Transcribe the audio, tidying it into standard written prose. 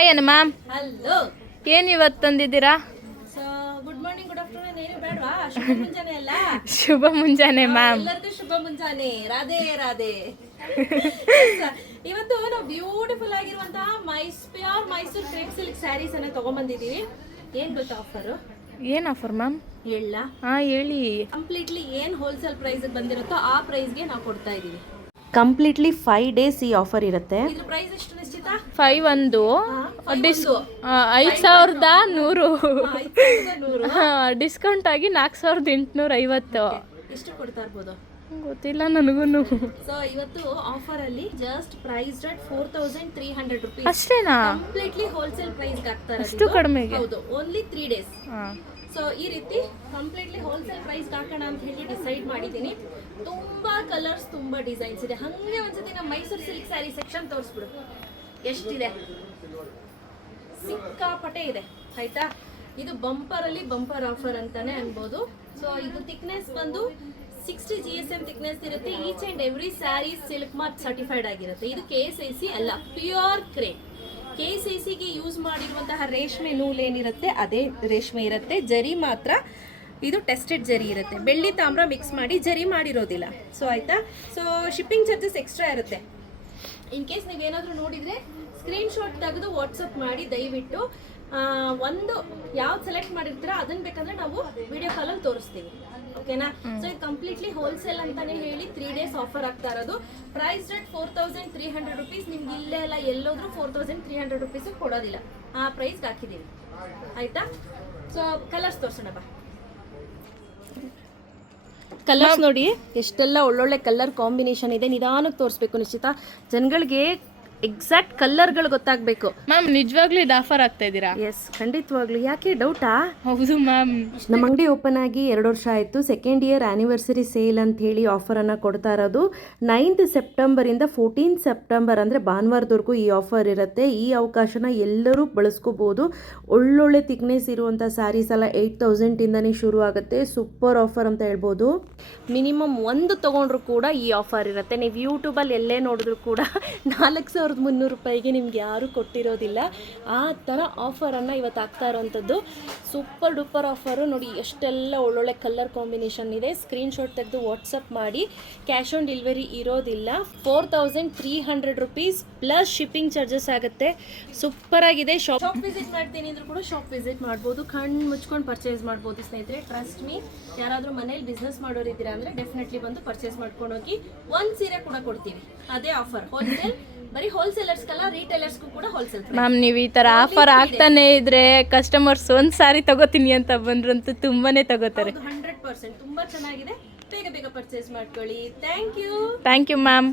Hi ಅನ್ನ ma'am. Hello. ಏನು ಇವತ್ತು ತಂದಿದ್ದೀರಾ? So good morning, good afternoon ಏನು ಬೇಡವಾ? ಶುಭ ಮುಂಜಾನೆ ಅಲ್ಲ? ಶುಭ ಮುಂಜಾನೆ ಮ್ಯಾಮ್. ಎಲ್ಲರಿಗೂ ಶುಭ ಮುಂಜಾನೆ. ರಾಧೆ ರಾಧೆ. ಇವತ್ತು ನಾವು ಬ್ಯೂಟಿಫುಲ್ ಆಗಿರುವಂತಹ pure Mysuru crepe silk sarees ಅನ್ನ ತಗೊಂಡ್ಬಂದಿದ್ದೀವಿ. ಏನ್ ಗೊತ್ತಾ ಆಫರ್? ಏನು ಆಫರ್ ಮ್ಯಾಮ್? ಹೇಳ. ಹೇಳಿ. ಕಂಪ್ಲೀಟ್ಲಿ ಏನ್ ಹೋಲ್ಸೇಲ್ ಪ್ರೈಸ್ ಬಂದಿರುತ್ತೋ ಆ ಪ್ರೈಸ್ಗೆ ನಾವು ಕೊಡ್ತಾ ಇದೀವಿ. ಕಂಪ್ಲೀಟ್ಲಿ 5 days ಈ ಆಫರ್ ಇರುತ್ತೆ. ಇದ್ರ ಪ್ರೈಸ್ ಎಷ್ಟು ನಿಶ್ಚಿತ? 5 5100 ಡಿಸ್ಕೌಂಟ್ ಆಗಿ 4850. ಎಷ್ಟು ಕೊಡ್ತಾ ಇರ್ಬೋದು? ಗೊತ್ತಿಲ್ಲ ನನಗೂ. ಸೊ ಇವತ್ತು ಆಫರ್ ಅಲ್ಲಿ ಜಸ್ಟ್ ಪ್ರೈಸ್ ಅಟ್ 4300 rupees ಅಷ್ಟೇನಾ? ಕಂಪ್ಲೀಟ್ಲಿ ಹೋಲ್ಸೇಲ್ ಪ್ರೈಸ್ ಆಗ್ತಾ ಇರೋದು. ಅಷ್ಟು ಕಡಿಮೆಗೆ? ಹೌದು, ಓನ್ಲಿ 3 days. ಸೊ ಈ ರೀತಿ ಕಂಪ್ಲೀಟ್ಲಿ ಹೋಲ್ಸೇಲ್ ಪ್ರೈಸ್ ಹಾಕೋಣ ಅಂತ ಹೇಳಿ ಡಿಸೈಡ್ ಮಾಡಿದ್ದೀನಿ. ತುಂಬಾ ಕಲರ್ಸ್, ತುಂಬಾ ಡಿಸೈನ್ಸ್ ಇದೆ. ಹಂಗೆ ಒಂದ್ಸತಿ ನಮ್ಮ ಮೈಸೂರು ಸಿಲ್ಕ್ ಸ್ಯಾರಿ ಸೆಕ್ಷನ್ ತೋರಿಸ್ಬಿಡು. ಎಷ್ಟಿದೆ, ಸಿಕ್ಕಾಪಟ್ಟೆ ಇದೆ ಆಯ್ತಾ. ಇದು ಬಂಪರ್ ಅಲ್ಲಿ ಬಂಪರ್ ಆಫರ್ ಅಂತಾನೆ ಅನ್ಬೋದು. ಸೊ ಇದು ಥಿಕ್ನೆಸ್ ಬಂದು 60 GSM ಥಿಕ್ನೆಸ್ ಇರುತ್ತೆ. Each and every sari silk mark certified ಆಗಿರುತ್ತೆ. ಇದು KSIC ಅಲ್ಲ, ಪ್ಯೂರ್ ಕ್ರೇಪ್. KSICಗೆ ಯೂಸ್ ಮಾಡಿರುವಂತಹ ರೇಷ್ಮೆ ನೂಲು ಏನಿರುತ್ತೆ ಅದೇ ರೇಷ್ಮೆ ಇರುತ್ತೆ. ಜರಿ ಮಾತ್ರ ಇದು ಟೆಸ್ಟೆಡ್ ಜರಿ ಇರುತ್ತೆ. ಬೆಳ್ಳಿ ತಾಮ್ರ ಮಿಕ್ಸ್ ಮಾಡಿ ಜರಿ ಮಾಡಿರೋದಿಲ್ಲ. ಸೊ ಆಯ್ತಾ. ಸೊ ಶಿಪ್ಪಿಂಗ್ ಚಾರ್ಜಸ್ ಎಕ್ಸ್ಟ್ರಾ ಇರುತ್ತೆ. ಇನ್ ಕೇಸ್ ನೀವೇನಾದರೂ ನೋಡಿದರೆ ಸ್ಕ್ರೀನ್ ಶಾಟ್ ತೆಗೆದು ವಾಟ್ಸಪ್ ಮಾಡಿ ದಯವಿಟ್ಟು. ಒಂದು ಯಾವ್ದು ಸೆಲೆಕ್ಟ್ ಮಾಡಿರ್ತೀರ ಅದನ್ನ ಬೇಕಂದ್ರೆ ನಾವು ವಿಡಿಯೋ ಕಾಲಲ್ಲಿ ತೋರಿಸ್ತೀವಿ. ಓಕೆನಾ. ಸೊ ಇದು ಕಂಪ್ಲೀಟ್ಲಿ ಹೋಲ್ಸೇಲ್ ಅಂತಾನೆ ಹೇಳಿ 3 days ಆಫರ್ ಆಗ್ತಾ ಇರೋದು. Price rate 4300 rupees. ನಿಮ್ಗೆ ಇಲ್ಲೇ ಎಲ್ಲ ಎಲ್ಲೋದ್ರೂ 4300 rupees ಕೊಡೋದಿಲ್ಲ. ಆ ಪ್ರೈಸ್ಗೆ ಹಾಕಿದ್ದೀವಿ ಆಯ್ತಾ. ಸೊ ಕಲರ್ಸ್ ತೋರಿಸೋಣ ಬಾ. ಕಲರ್ಸ್ ನೋಡಿ ಎಷ್ಟೆಲ್ಲ ಒಳ್ಳೊಳ್ಳೆ ಕಲರ್ ಕಾಂಬಿನೇಷನ್ ಇದೆ. ನಿಧಾನಕ್ಕೆ ತೋರಿಸ್ಬೇಕು ನಿಶ್ಚಿತ. ಜನಗಳಿಗೆ ಎಕ್ಸಾಕ್ಟ್ ಕಲರ್ಗಳು ಗೊತ್ತಾಗಬೇಕು. ಮ್ಯಾಮ್ ನಿಜವಾಗ್ಲೂ ಇದು ಆಫರ್ ಆಗ್ತಾ ಇದ್ದೀರಾ? ಎಸ್, ಖಂಡಿತವಾಗ್ಲೂ. ಯಾಕೆ ಡೌಟಾ? ಹೌದು ಮ್ಯಾಮ್. ನಮ್ಮ ಅಂಗಡಿ ಓಪನ್ ಆಗಿ 2 ವರ್ಷ ಆಯಿತು. 2nd year ಆ್ಯನಿವರ್ಸರಿ ಸೇಲ್ ಅಂತ ಹೇಳಿ ಆಫರನ್ನು ಕೊಡ್ತಾ ಇರೋದು. 9th ಸೆಪ್ಟೆಂಬರಿಂದ 14th ಸೆಪ್ಟೆಂಬರ್ ಅಂದರೆ ಭಾನುವಾರದವರೆಗೂ ಈ ಆಫರ್ ಇರುತ್ತೆ. ಈ ಅವಕಾಶನ ಎಲ್ಲರೂ ಬಳಸ್ಕೋಬೋದು. ಒಳ್ಳೊಳ್ಳೆ ಥಿಕ್ನೆಸ್ ಇರುವಂಥ ಸ್ಯಾರೀಸ್ ಎಲ್ಲ 8000ಇಂದನೇ ಶುರು ಆಗುತ್ತೆ. ಸೂಪರ್ ಆಫರ್ ಅಂತ ಹೇಳ್ಬೋದು. ಮಿನಿಮಮ್ 1 ತೊಗೊಂಡ್ರು ಕೂಡ ಈ ಆಫರ್ ಇರುತ್ತೆ. ನೀವು ಯೂಟ್ಯೂಬಲ್ಲಿ ಎಲ್ಲೇ ನೋಡಿದ್ರು ಕೂಡ 4300 ರೂಪಾಯಿಗೆ ನಿಮ್ಗೆ ಯಾರೂ ಕೊಟ್ಟಿರೋದಿಲ್ಲ. ಆ ಥರ ಆಫರನ್ನು ಇವತ್ತು ಆಗ್ತಾ ಇರೋವಂಥದ್ದು. ಸೂಪರ್ ಡೂಪರ್ ಆಫರು ನೋಡಿ. ಎಷ್ಟೆಲ್ಲ ಒಳ್ಳೊಳ್ಳೆ ಕಲರ್ ಕಾಂಬಿನೇಷನ್ ಇದೆ. ಸ್ಕ್ರೀನ್ಶಾಟ್ ತೆಗೆದು ವಾಟ್ಸಪ್ ಮಾಡಿ. ಕ್ಯಾಶ್ ಆನ್ ಡೆಲಿವರಿ ಇರೋದಿಲ್ಲ. 4300 rupees ಪ್ಲಸ್ ಶಿಪ್ಪಿಂಗ್ ಚಾರ್ಜಸ್ ಆಗುತ್ತೆ. ಸೂಪರ್ ಆಗಿದೆ. ಶಾಪ್ ವಿಸಿಟ್ ಮಾಡ್ತೀನಿ ಅಂದ್ರೂ ಕೂಡ ಶಾಪ್ ವಿಸಿಟ್ ಮಾಡ್ಬೋದು. ಕಣ್ಣು ಮುಚ್ಕೊಂಡು ಪರ್ಚೇಸ್ ಮಾಡ್ಬೋದು ಸ್ನೇಹಿತರೆ. Trust me. ಯಾರಾದರೂ ಮನೇಲಿ ಬಿಸ್ನೆಸ್ ಮಾಡೋರಿದ್ದೀರಾ ಅಂದರೆ ಡೆಫಿನೆಟ್ಲಿ ಬಂದು ಪರ್ಚೇಸ್ ಮಾಡ್ಕೊಂಡು ಹೋಗಿ. 1 ಸೀರೆ ಕೂಡ ಕೊಡ್ತೀವಿ. ಅದೇ ಆಫರ್. ಹೋಲ್ಸೇಲ್ ಬರೀ ಹೋಲ್ಸೇಲರ್ಸ್ಗಲ್ಲ, ರೀಟೇಲರ್ಸ್ಗೂ ಕೂಡ ಹೋಲ್ಸೇಲ್. ಮ್ಯಾಮ್ ನೀವು ಈ ಥರ ಆಫರ್ ಆಗ್ತಾನೆ ಇದ್ರೆ ಕಸ್ಟಮರ್ಸ್ ಒಂದು ಸಾರಿ ತಗೋತೀನಿ ಅಂತ ಬಂದ್ರಂತೂ ತುಂಬಾನೇ ತಗೋತಾರೆ. 100% ತುಂಬಾ ಚೆನ್ನಾಗಿದೆ. ಬೇಗ ಬೇಗ ಪರ್ಚೇಸ್ ಮಾಡ್ಕೊಳ್ಳಿ. Thank you ma'am.